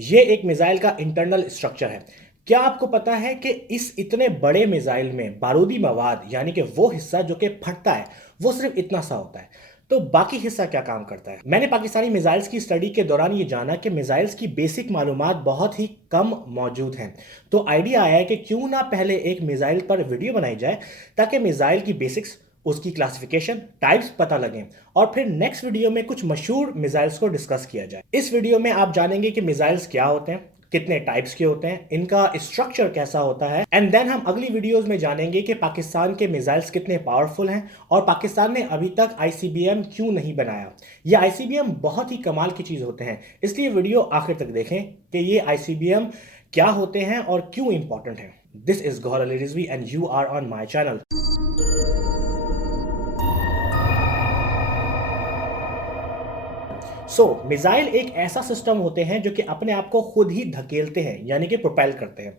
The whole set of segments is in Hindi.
ये एक मिसाइल का इंटरनल स्ट्रक्चर है। क्या आपको पता है कि इस इतने बड़े मिसाइल में बारूदी मवाद यानी कि वो हिस्सा जो कि फटता है वो सिर्फ इतना सा होता है। तो बाकी हिस्सा क्या काम करता है? मैंने पाकिस्तानी मिसाइल्स की स्टडी के दौरान ये जाना कि मिसाइल्स की बेसिक मालूमात बहुत ही कम मौजूद हैं। तो आइडिया आया है कि क्यों ना पहले एक मिसाइल पर वीडियो बनाई जाए ताकि मिसाइल की बेसिक्स, उसकी क्लासिफिकेशन, टाइप्स पता लगें और फिर नेक्स्ट वीडियो में कुछ मशहूर मिसाइल्स को डिस्कस किया जाए। इस वीडियो में आप जानेंगे कि मिसाइल्स क्या होते हैं, कितने टाइप्स के होते हैं, इनका स्ट्रक्चर कैसा होता है एंड देन हम अगली वीडियोस में जानेंगे कि पाकिस्तान के मिसाइल्स कितने पावरफुल हैं और पाकिस्तान ने अभी तक आईसीबीएम क्यों नहीं बनाया। ये आईसीबीएम बहुत ही कमाल की चीज होते हैं, इसलिए वीडियो आखिर तक देखें कि ये आईसीबीएम क्या होते हैं और क्यों इंपॉर्टेंट हैं। This is Gauhar Ali Rizvi and you are on my channel. Missile एक ऐसा सिस्टम होते हैं जो कि अपने आप को खुद ही धकेलते हैं यानी कि प्रोपेल करते हैं।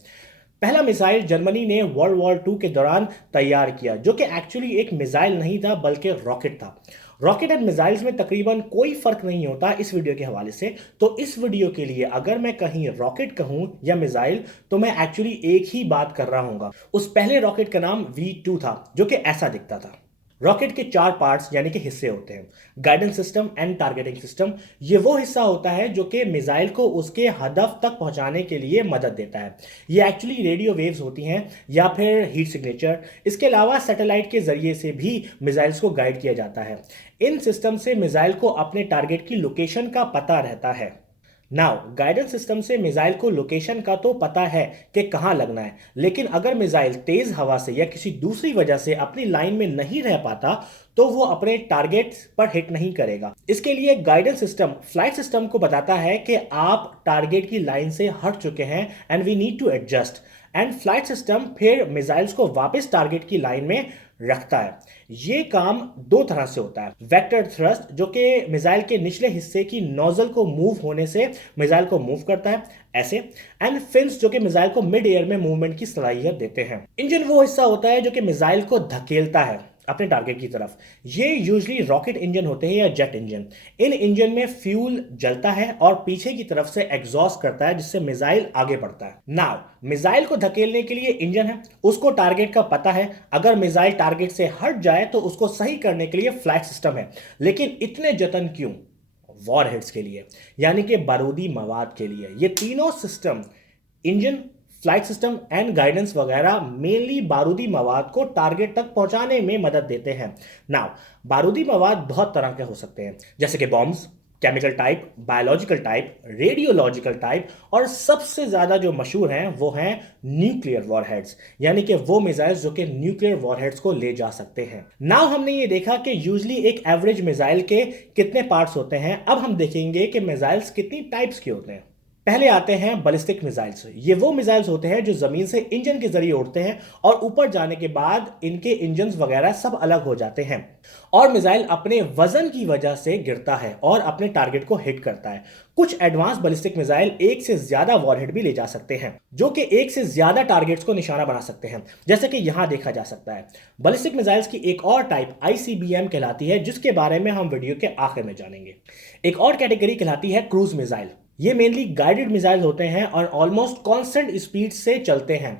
पहला मिसाइल जर्मनी ने वर्ल्ड वॉर टू के दौरान तैयार किया जो कि एक्चुअली एक मिसाइल नहीं था बल्कि रॉकेट था। रॉकेट एंड मिसाइल्स में तकरीबन कोई फर्क नहीं होता इस वीडियो के हवाले से। तो इस वीडियो के लिए अगर मैं कहीं रॉकेट कहूं या मिसाइल तो मैं एक्चुअली एक ही बात कर रहा हूंगा। उस पहले रॉकेट का नाम V2 था जो कि ऐसा दिखता था। रॉकेट के चार पार्ट्स यानी कि हिस्से होते हैं। Guidance system and targeting system, ये वो हिस्सा होता है जो कि मिसाइल को उसके हदफ तक पहुंचाने के लिए मदद देता है। ये एक्चुअली रेडियो वेव्स होती हैं या फिर हीट सिग्नेचर। इसके अलावा सैटेलाइट के जरिए से भी मिसाइल्स को गाइड किया जाता है। इन सिस्टम से मिसाइल को अपने टारगेट की लोकेशन का पता रहता है। नाउ गाइडेंस सिस्टम से मिसाइल को लोकेशन का तो पता है कि कहां लगना है, लेकिन अगर मिसाइल तेज हवा से या किसी दूसरी वजह से अपनी लाइन में नहीं रह पाता तो वो अपने टारगेट पर हिट नहीं करेगा। इसके लिए गाइडेंस सिस्टम फ्लाइट सिस्टम को बताता है कि आप टारगेट की लाइन से हट चुके हैं and we need to adjust. And flight system फिर मिसाइल्स को वापस टारगेट की लाइन में रखता है। ये काम दो तरह से होता है। वेक्टर थ्रस्ट जो कि मिसाइल के निचले हिस्से की नोजल को मूव होने से मिसाइल को मूव करता है ऐसे। एंड फिन्स जो कि मिसाइल को मिड एयर में मूवमेंट की सलाहियत देते हैं। इंजन वो हिस्सा होता है जो कि मिसाइल को धकेलता है अपने टारगेट की तरफ। ये यूजुअली रॉकेट इंजन होते हैं या जेट इंजन। इन इंजन में फ्यूल जलता है और पीछे की तरफ से एग्जॉस्ट करता है जिससे मिसाइल आगे बढ़ता है। नाउ मिसाइल को धकेलने के लिए इंजन है, उसको टारगेट का पता है। अगर मिसाइल टारगेट से हट जाए तो उसको सही करने के लिए फ्लाइट सिस्टम है। लेकिन इतने जतन क्यों? वॉरहेड्स के लिए यानी कि बारूदी मवाद के लिए। ये तीनों system, engine, flight system and guidance वगैरह, मेनली बारूदी मवाद को टारगेट तक पहुंचाने में मदद देते हैं। नाउ बारूदी मवाद बहुत तरह के हो सकते हैं जैसे कि bombs, chemical type, biological type, radiological type और सबसे ज्यादा जो मशहूर हैं वो हैं न्यूक्लियर वॉरहेड्स यानी कि वो मिसाइल्स जो कि न्यूक्लियर वॉरहेड्स को ले जा सकते हैं। नाउ हमने ये देखा कि यूजुअली एक एवरेज मिसाइल के कितने पार्ट्स होते हैं। अब हम देखेंगे कि मिसाइल्स कितनी टाइप्स के होते हैं। पहले आते हैं बैलिस्टिक मिसाइल्स। ये वो मिसाइल्स होते हैं जो जमीन से इंजन के जरिए उड़ते हैं और ऊपर जाने के बाद इनके इंजन वगैरह सब अलग हो जाते हैं और मिसाइल अपने वजन की वजह से गिरता है और अपने टारगेट को हिट करता है। कुछ एडवांस बैलिस्टिक मिसाइल एक से ज्यादा वॉरहेड भी ले जा सकते हैं जो कि एक से ज्यादा टारगेट्स को निशाना बना सकते हैं, जैसे कि यहां देखा जा सकता है। बैलिस्टिक मिसाइल्स की एक और टाइप आईसीबीएम कहलाती है जिसके बारे में हम वीडियो के आखिर में जानेंगे। एक और कैटेगरी कहलाती है क्रूज मिसाइल। ये मेनली गाइडेड मिसाइल होते हैं और ऑलमोस्ट कांस्टेंट स्पीड से चलते हैं।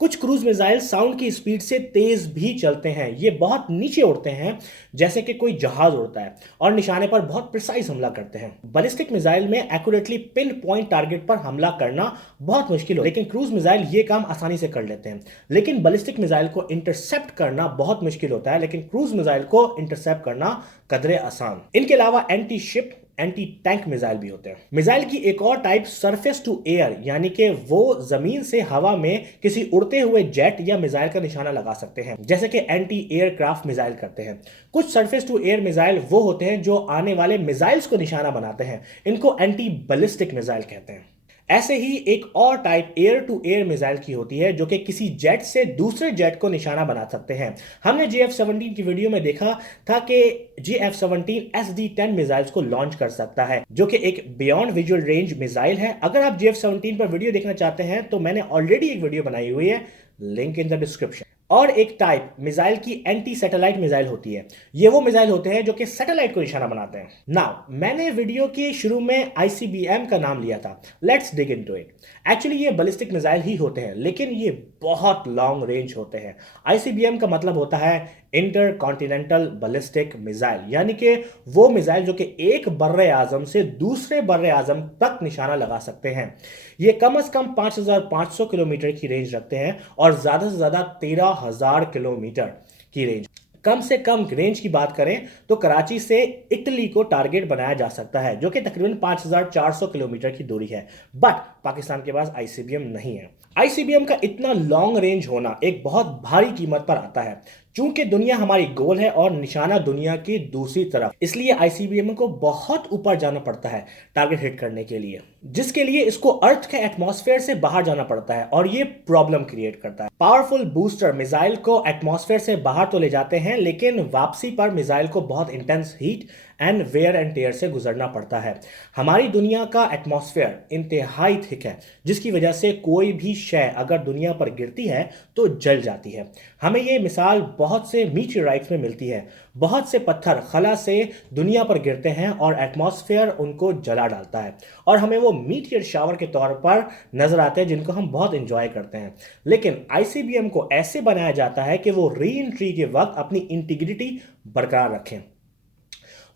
कुछ क्रूज मिसाइल साउंड की स्पीड से तेज भी चलते हैं। ये बहुत नीचे उड़ते हैं जैसे कि कोई जहाज उड़ता है और निशाने पर बहुत प्रिसाइज हमला करते हैं। बैलिस्टिक मिसाइल में एक्यूरेटली पिन पॉइंट टारगेट पर हमला करना बहुत मुश्किल हो, लेकिन क्रूज मिसाइल ये काम आसानी से कर लेते हैं। लेकिन बैलिस्टिक मिसाइल को इंटरसेप्ट करना बहुत मुश्किल होता है, लेकिन क्रूज मिसाइल को इंटरसेप्ट करना कदरे आसान। इनके अलावा anti ship, anti tank missile भी होते हैं। मिसाइल की एक और टाइप सरफेस टू एयर यानी कि वो जमीन से हवा में किसी उड़ते हुए जेट या मिसाइल का निशाना लगा सकते हैं, जैसे कि एंटी एयरक्राफ्ट मिसाइल करते हैं। कुछ सरफेस टू एयर मिसाइल वो होते हैं जो आने वाले मिसाइल्स को निशाना बनाते हैं, इनको एंटी बैलिस्टिक मिसाइल कहते हैं। ऐसे ही एक और type air to air missile की होती है जो कि किसी जेट से दूसरे जेट को निशाना बना सकते हैं। हमने JF-17 की वीडियो में देखा था कि JF-17 SD-10 मिसाइल्स को लॉन्च कर सकता है जो कि एक बियॉन्ड विजुअल रेंज मिसाइल है। अगर आप JF-17 पर वीडियो देखना चाहते हैं तो मैंने ऑलरेडी एक वीडियो बनाई हुई है, लिंक इन द डिस्क्रिप्शन। और एक टाइप मिसाइल की एंटी सैटेलाइट मिसाइल होती है। ये वो मिसाइल होते हैं जो कि सैटेलाइट को निशाना बनाते हैं। नाउ मैंने वीडियो के शुरू में आईसीबीएम का नाम लिया था। Let's dig into it. Actually ये बैलिस्टिक मिसाइल ही होते हैं, लेकिन ये बहुत लॉन्ग रेंज होते हैं। आईसीबीएम का मतलब होता है इंटर कॉन्टिनेंटल बैलिस्टिक मिसाइल, यानी कि वो मिसाइल जो कि एक बर्रे आजम से दूसरे बर्रे आजम तक निशाना लगा सकते हैं। ये कम से कम 5,500 किलोमीटर की रेंज रखते हैं और ज़्यादा से ज़्यादा 13,000 किलोमीटर की रेंज। कम से कम रेंज की बात करें तो कराची से इटली को टारगेट बनाया जा सकता है, जो कि तकरीबन 5,400 किलोमीटर की दूरी है। बट पाकिस्तान के पास आईसीबीएम नहीं है। आईसीबीएम का इतना लॉन्ग रेंज होना एक बहुत भारी कीमत पर आता है। चूंकि दुनिया हमारी गोल है और निशाना दुनिया की दूसरी तरफ, इसलिए आईसीबीएम को बहुत ऊपर जाना पड़ता है टारगेट हिट करने के लिए, जिसके लिए इसको अर्थ के एटमॉस्फेयर से बाहर जाना पड़ता है और ये प्रॉब्लम क्रिएट करता है। पावरफुल बूस्टर मिसाइल को एटमॉस्फेयर से बाहर तो ले जाते हैं, लेकिन वापसी पर मिसाइल को बहुत intense heat and wear and tear से गुजरना पड़ता है। हमारी दुनिया का एटमॉस्फेयर इंतहाई थिक है, जिसकी वजह से कोई भी शय अगर दुनिया पर गिरती है तो जल जाती है। हमें ये मिसाल बहुत से मीटियोराइट्स में मिलती है। बहुत से पत्थर खला से दुनिया पर गिरते हैं और एटमॉस्फेयर उनको जला डालता है और हमें वो मीटियर शावर के तौर पर नजर आते हैं, जिनको हम बहुत इंजॉय करते हैं। लेकिन आईसीबीएम को ऐसे बनाया जाता है कि वो री एंट्री के वक्त अपनी इंटीग्रिटी बरकरार रखें।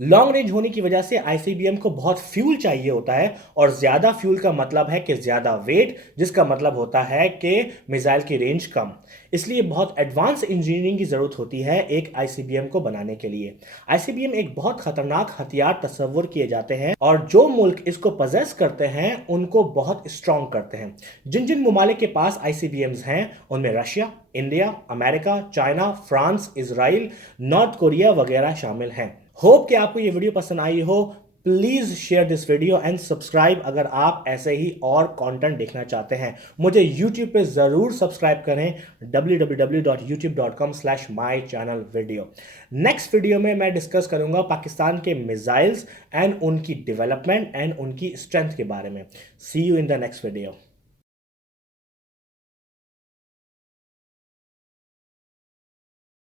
लॉन्ग रेंज होने की वजह से आईसीबीएम को बहुत फ्यूल चाहिए होता है, और ज्यादा फ्यूल का मतलब है कि ज्यादा वेट, जिसका मतलब होता है कि मिसाइल की रेंज कम। इसलिए बहुत एडवांस इंजीनियरिंग की जरूरत होती है एक आईसीबीएम को बनाने के लिए। आईसीबीएम एक बहुत खतरनाक हथियार तस्वुर किए जाते हैं, और जो मुल्क इसको पजेस करते हैं उनको बहुत स्ट्रॉन्ग करते हैं। जिन जिन ममालिक के पास आईसीबीएम्स हैं उनमें Russia, India, America, China, France, Israel, north Korea वगैरह शामिल हैं। होप कि आपको ये वीडियो पसंद आई हो। Please share this video and subscribe अगर आप ऐसे ही और कंटेंट देखना चाहते हैं। मुझे YouTube पे जरूर सब्सक्राइब करें, www.youtube.com/mychannelvideo। नेक्स्ट वीडियो में मैं डिस्कस करूंगा पाकिस्तान के मिसाइल्स एंड उनकी डेवलपमेंट एंड उनकी स्ट्रेंथ के बारे में। See you in the next video.